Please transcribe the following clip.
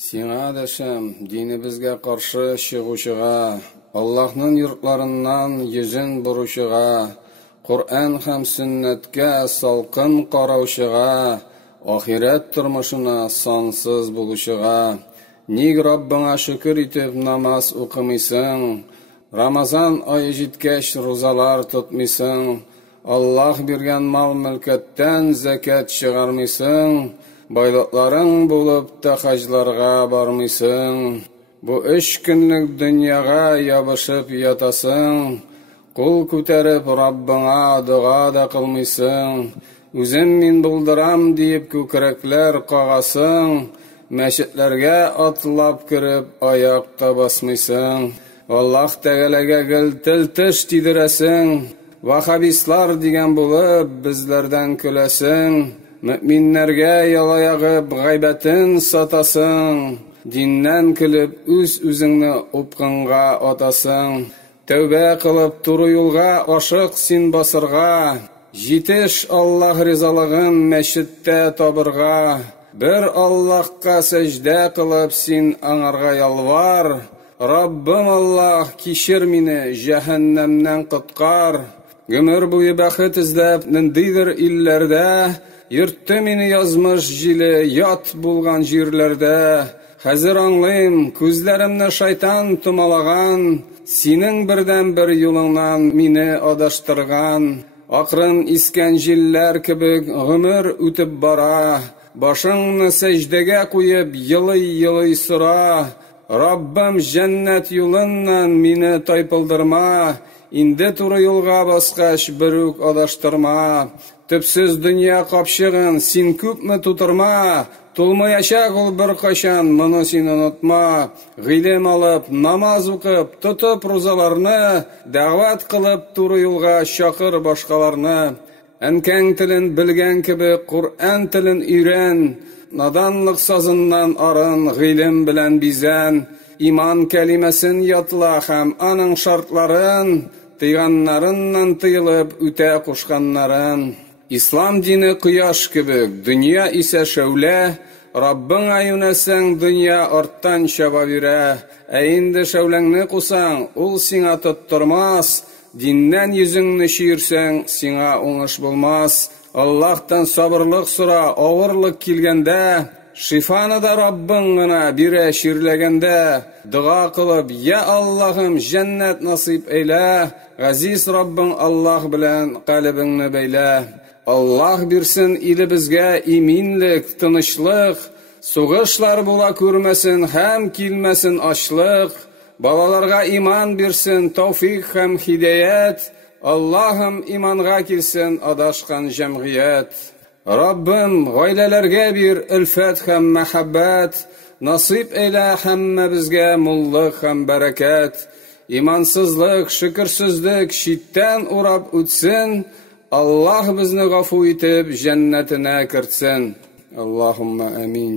Сиңа дәшем, динебезгә каршы чыгучыга, Аллаһның йортларыннан йөзен буручыга, Коръән һәм сөннәткә салкын караучыга, ахирәт тормышына сансыз булучыга, ник Раббыңа шөкер итеп намаз укымыйсың, Рамазан ае җиткәч розалар тотмыйсың, Аллаһ биргән мал-мөлкәттән закат чыгармыйсың, байлыкларың булып та хаҗларга бармыйсың. Бу 3 көнлек дөньяга ябышып ятасың, кул күтәреп Раббыңа дуга да кылмыйсың, үзем мин булдырам дип күкрәкләр кагасың, мәчетләргә атлап кирип аяк та басмыйсың. Аллаһ Тәгаләгә гел тел-теш тидерәсең, вахабислар дигән булып безләрдән көләсең, мөэминнәргә ялаягып гайбәтен сатасың, диннән көлеп үз-үзеңне упкынга атасың. Тәүбә кылып туры юлга ашык син басырга, җитеш Аллаһ ризалыгын мәчеттә табырга, бер Аллаһка сәҗдә кылып син аңарга ялвар, Раббым Аллаһ, кичер мине, җәһәннәмнән коткар. Гомер буе бәхет эзләп ниндидер илләрдә, йөртте мине язмыш җиле ят булган җирләрдә. Хәзер аңлыйм, күзләремне шайтан томалаган, синең бердән-бер юлыңнан мине адаштырган. Акрын искән җилләр кебек гомер үтеп бара, башыңны сәҗдәгә куеп елый-елый сора. Раббым, җәннәт юлыннан мине тайпылдырма, инде туры юлга баскач бер үк адаштырма. Төпсез дөнья капчыгын син күпме тутырма, тулмаячак ул бер качан, моны син онытма. Гыйлем алып, намаз укып, тотып розаларны, дәгъват кылып туры юлга чакыр башкаларны. Әнкәң телен белгән кебек Коръән телен өйрән, наданлык сазыннан арын гыйлем белән бизән. Иман кәлимәсен ятла һәм аның шартларын, тыйганнарыннан тыелып үтә кушканнарын. Ислам дине кояш кебек, дөнья исә шәүлә, Раббыңа юнәсәң, дөнья арттан чаба бирә. Инде шәүләңне кусаң, ул сиңа тоттырмас, диннән йөзеңне чиерсәң, сиңа уңыш булмас. Аллаһтан сабырлык сора, авырлык килгәндә, шифаны да Раббың гына бирә чирләгәндә. Дуга кылып, я Аллаһым, җәннәт насыйп әйлә, газиз Раббың Аллаһ белән калбыңны бәйлә. Аллаһ бирсен илебезгә иминлек, тынычлык, сугышлар була күрмәсен һәм килмәсен ачлык. Балаларга иман бирсен, тауфик һәм хидаят. Аллаһым, иманга килсен адашкан җәмгыять. Раббым, гаиләләргә бир үлфәт һәм мәхәббәт, насыйп әйлә һәммәбезгә муллык һәм бәрәкәт. Имансызлык, шөкерсезлек читтән урап үтсен, Аллаһ безне гафу итеп җәннәтенә кертсен. Аллаһумма амин.